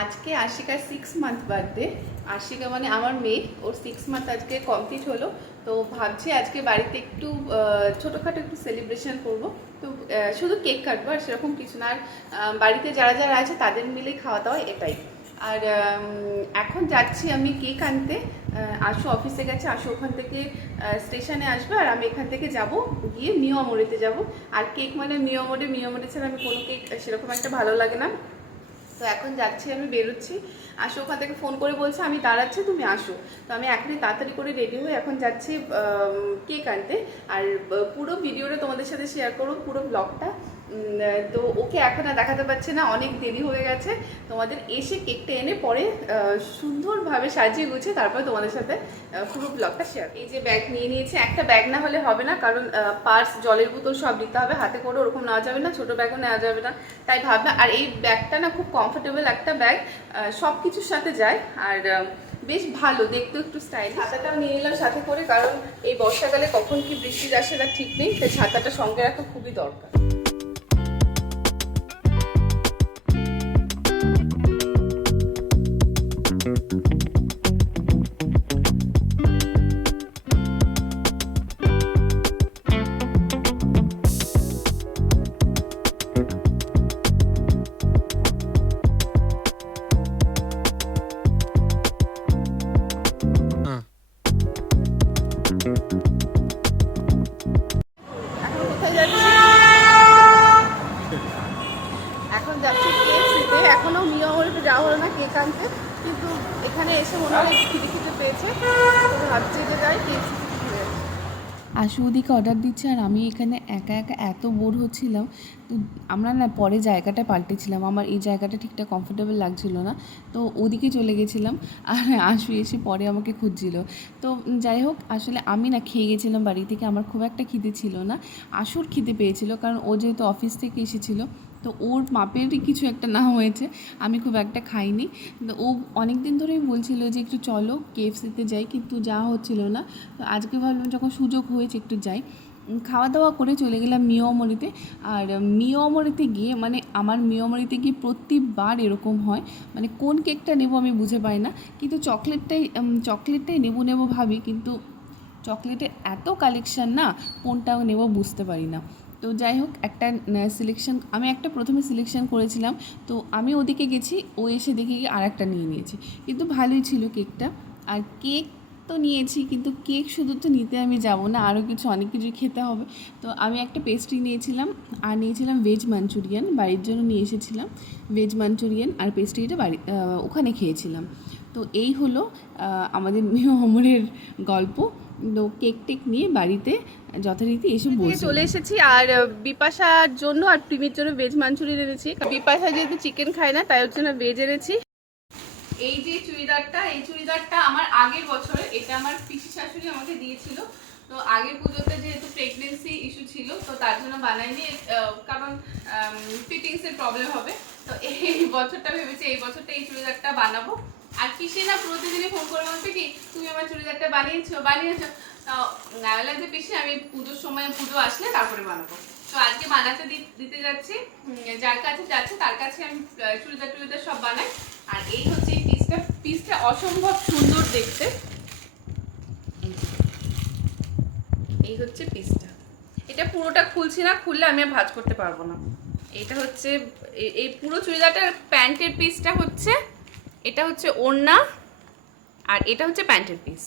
আজকে আশিকার 6 month birthday. Ashika মানে আমার মেয়ে, ওর 6 মান্থ আজকে কমপ্লিট হলো। তো ভাবছি আজকে বাড়িতে একটু ছোটোখাটো একটু সেলিব্রেশন করব। তো শুধু কেক কাটবো, আর সেরকম কিছু না। আর বাড়িতে যারা যারা আছে তাদের মিলেই খাওয়া দাওয়া, এটাই। আর এখন যাচ্ছি আমি কেক আনতে। আশু অফিসে গেছে, আশু ওখান থেকে স্টেশনে আসবে, আর আমি এখান থেকে যাব গিয়ে মিয়ামরিতে যাব। আর কেক মানে মিয়ামরি ছাড়া আমি কোনো কেক সেরকম একটা ভালো লাগে না। তো এখন যাচ্ছি, আমি বেরোচ্ছি। আসো, ওখান থেকে ফোন করে বলছে আমি দাঁড়াচ্ছি, তুমি আসো। তো আমি এখনই তাড়াতাড়ি করে রেডি হয়ে এখন যাচ্ছি কেক আনতে। আর পুরো ভিডিওটা তোমাদের সাথে শেয়ার করবো, পুরো ব্লগটা। তো ওকে এখন আর দেখাতে পারছি না, অনেক দেরি হয়ে গেছে। তোমাদের এসে কেকটা এনে পরে সুন্দরভাবে সাজিয়ে গুছিয়ে তারপরে তোমাদের সাথে পুরো ব্লগটা শেয়ার। এই যে ব্যাগ নিয়ে নিয়েছি, একটা ব্যাগ না হলে হবে না, কারণ পার্স, জলের বোতল সব নিতে হবে, হাতে করে ওরকম নেওয়া যাবে না, ছোটো ব্যাগও নেওয়া যাবে না। তাই ভাবলাম, আর এই ব্যাগটা না খুব কমফোর্টেবল একটা ব্যাগ, সব কিছুর সাথে যায়। আর বেশ ভালো দেখতে, একটু স্টাইল। ছাতাটাও নিয়ে নিলাম সাথে করে, কারণ এই বর্ষাকালে কখন কি বৃষ্টি আসে তার ঠিক নেই, তাই ছাতাটা সঙ্গে রাখা খুবই দরকার। এখন যাচ্ছি কেক নিতে, এখনো মিয়ামরিতে যাওয়া হলো না কেক আনতে, কিন্তু এখানে এসে মনে হয় খিদে খিদে পেয়েছে, তো ভাবছি যে যাই কেক। আশু ওদিকে অর্ডার দিচ্ছে আর আমি এখানে একা একা এত বোর হচ্ছিলাম। তো আমরা না পরে জায়গাটা পাল্টেছিলাম, আমার এই জায়গাটা ঠিকঠাক কমফোর্টেবল লাগছিল না, তো ওদিকে চলে গেছিলাম। আর আশু এসে পরে আমাকে খুঁজছিল। তো যাই হোক, আসলে আমি না খেয়ে গেছিলাম বাড়ি থেকে, আমার খুব একটা খিদে ছিল না। আশুর খিদে পেয়েছিল, কারণ ও যেহেতু অফিস থেকে এসেছিলো, তো ওর মাপেরই কিছু একটা না হয়েছে, আমি খুব একটা খাইনি। তো ও অনেক দিন ধরেই বলছিল যে একটু চলো কেএফসিতে যাই, কিন্তু যাওয়া হচ্ছিল না। তো আজকে ভাবলাম যখন সুযোগ হয়েছে একটু যাই। খাওয়া দাওয়া করে চলে গেলাম মিয়ামরিতে। আর মিয়ামরিতে গিয়ে, মানে আমার মিয়ামরিতে গিয়ে প্রতিবার এরকম হয়, মানে কোন কেকটা নেব আমি বুঝে পাই না, কিন্তু চকলেটটাই নেবো ভাবি, কিন্তু চকলেটের এত কালেকশান না, কোনটা নেব বুঝতে পারি না। তো যাই হোক, একটা সিলেকশন, আমি একটা প্রথমে সিলেকশন করেছিলাম, তো আমি ওদিকে গেছি, ও এসে দেখে গিয়ে আর একটা নিয়ে নিয়েছি, কিন্তু ভালোই ছিল কেকটা। আর কেক তো নিয়েছি, কিন্তু কেক শুধু তো নিতে আমি যাব না, আরও কিছু অনেক কিছুই খেতে হবে। তো আমি একটা পেস্ট্রি নিয়েছিলাম, আর নিয়েছিলাম ভেজ মাঞ্চুরিয়ান, বাড়ির জন্য নিয়ে এসেছিলাম ভেজ মাঞ্চুরিয়ান, আর পেস্ট্রিটা ওখানে খেয়েছিলাম। তো এই হলো আমাদের অমরের গল্প। তো কেক টেক নিয়ে বাড়িতে যথারীতি এসে বসে চলে এসেছি, আর বিপাশার জন্য আর প্রিমির জন্য ভেজ মাঞ্চুরিয়ান এনেছি। বিপাশা যেহেতু চিকেন খায় না, তাই ওর জন্য ভেজ এনেছি। এই যে চুড়িদারটা, এই চুড়িদারটা আমার আগের বছরে, এটা আমার পিসি শাশুড়ি আমাকে দিয়েছিল। তো আগের পুজোতে যেহেতু প্রেগনেন্সি ইস্যু ছিল, তো তার জন্য বানাইনি, কারণ ফিটিংস এর প্রবলেম হবে। তো এই বছরটা ভেবেছি এই বছরটা এই চুড়িদারটা বানাবো। আর পিসি না প্রতিদিনই ফোন করে বলবে কি, তুমি আমার চুড়িদারটা বানিয়েছো। তো বললাম যে পিসি আমি পুজোর সময়, পুজো আসলে তারপরে বানাবো। তো আজকে বানাতে দিতে যাচ্ছি, যার কাছে যাচ্ছে তার কাছে আমি চুড়িদার সব বানাই। আর এই হচ্ছে এই পিসটা অসম্ভব সুন্দর দেখতে। এই হচ্ছে পিসটা, এটা পুরোটা খুলছি না, খুললে আমি আর ভাঁজ করতে পারবো না। এটা হচ্ছে এই পুরো চুড়িদারটার প্যান্টের পিসটা হচ্ছে, এটা হচ্ছে ওড়না, আর এটা হচ্ছে প্যান্টের পিস।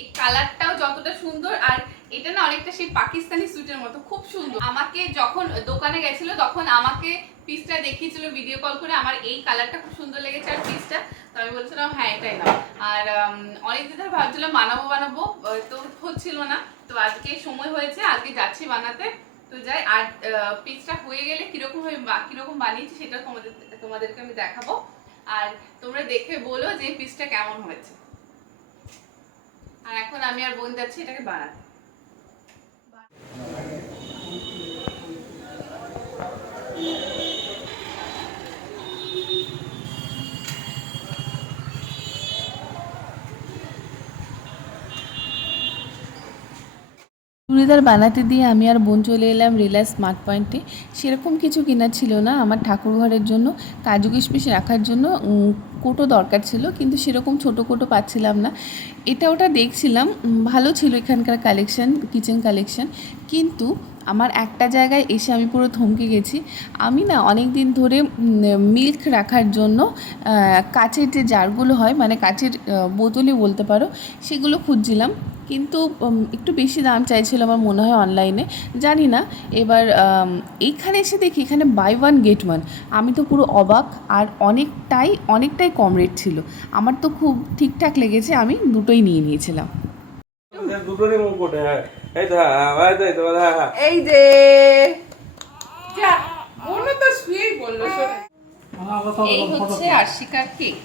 এই কালারটাও যতটা সুন্দর, আর এটা না অনেকটা সেই পাকিস্তানি সুইটের মতো, খুব সুন্দর। আমাকে যখন দোকানে গেছিল তখন আমাকে পিসটা দেখিয়েছিল ভিডিও কল করে, আমার এই কালারটা খুব সুন্দর লেগেছে আর পিসটা, তো আমি বলছিলাম হ্যাঁ এটাই নাও। আর অনেকদিন ধরে ভাবছিলাম বানাবো, তো হচ্ছিল না। তো আজকে সময় হয়েছে, আজকে যাচ্ছি বানাতে। তো যাই, আর পিসটা হয়ে গেলে কিরকম বানিয়েছি সেটা তোমাদেরকে আমি দেখাবো। আর তোমরা দেখে বলো যে পিসটা কেমন হয়েছে। আর এখন আমি আর বোন যাচ্ছি এটাকে বানাতে। চুড়িদার বানাতে দিয়ে আমি আর বোন চলে এলাম রিলায়েন্স স্মার্ট পয়েন্টে। সেরকম কিছু কেনার ছিল না, আমার ঠাকুর ঘরের জন্য কাজু কিশমিশ রাখার জন্য কোটো দরকার ছিল, কিন্তু সেরকম ছোটো কোটো পাচ্ছিলাম না। এটা ওটা দেখছিলাম, ভালো ছিল এখানকার কালেকশান, কিচেন কালেকশান, কিন্তু আমার একটা জায়গায় এসে আমি পুরো থমকে গেছি। আমি না অনেক দিন ধরে মিল্ক রাখার জন্য কাচের যে জারগুলো হয়, মানে কাচের বোতলই বলতে পারো, সেগুলো খুঁজছিলাম, কিন্তু একটু বেশি দাম চাইছিল আমার মনে হয় অনলাইনে, জানি না। এবার এইখানে এসে দেখি এখানে বাই ওয়ান গেট ওয়ান। আমি তো পুরো অবাক, আর অনেকটাই কম রেট ছিল। আমার তো খুব ঠিকঠাক লেগেছে, আমি দুটোই নিয়ে নিয়েছিলাম। এই যে যা বললো তো শুয়েই বললো। এই হচ্ছে আশিকার কেক।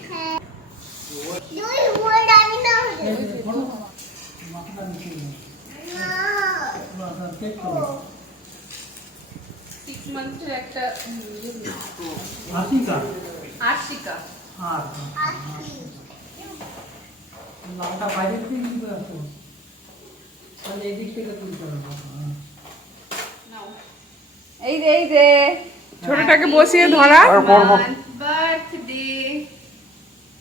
6 মান্থের একটা আশিকা। লাউটা বাইরে থেকে নিতে আসো, তাহলে এদিক থেকে তুলতে হবে। এই যে ছোটটাকে বসিয়ে ধরা। বার্থডে।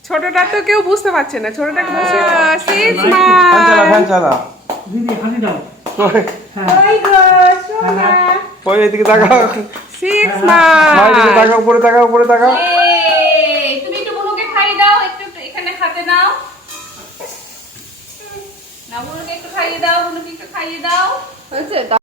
ছোটটা তো কেউ বুঝতে পারছে না, ছোটটাকে বসিয়ে ফ্যান চালা দিদি হাসি দাও। ওই এদিকে তাকাও, 6 মাস। এদিকে তাকাও, উপরে তাকাও, উপরে তাকাও। তুমি একটু বুনুকে খাইয়ে দাও, একটু এখানে হাতে নাও না, বুনুকে একটু খাইয়ে দাও, বুনুকে একটু খাইয়ে দাও। হয়েছে?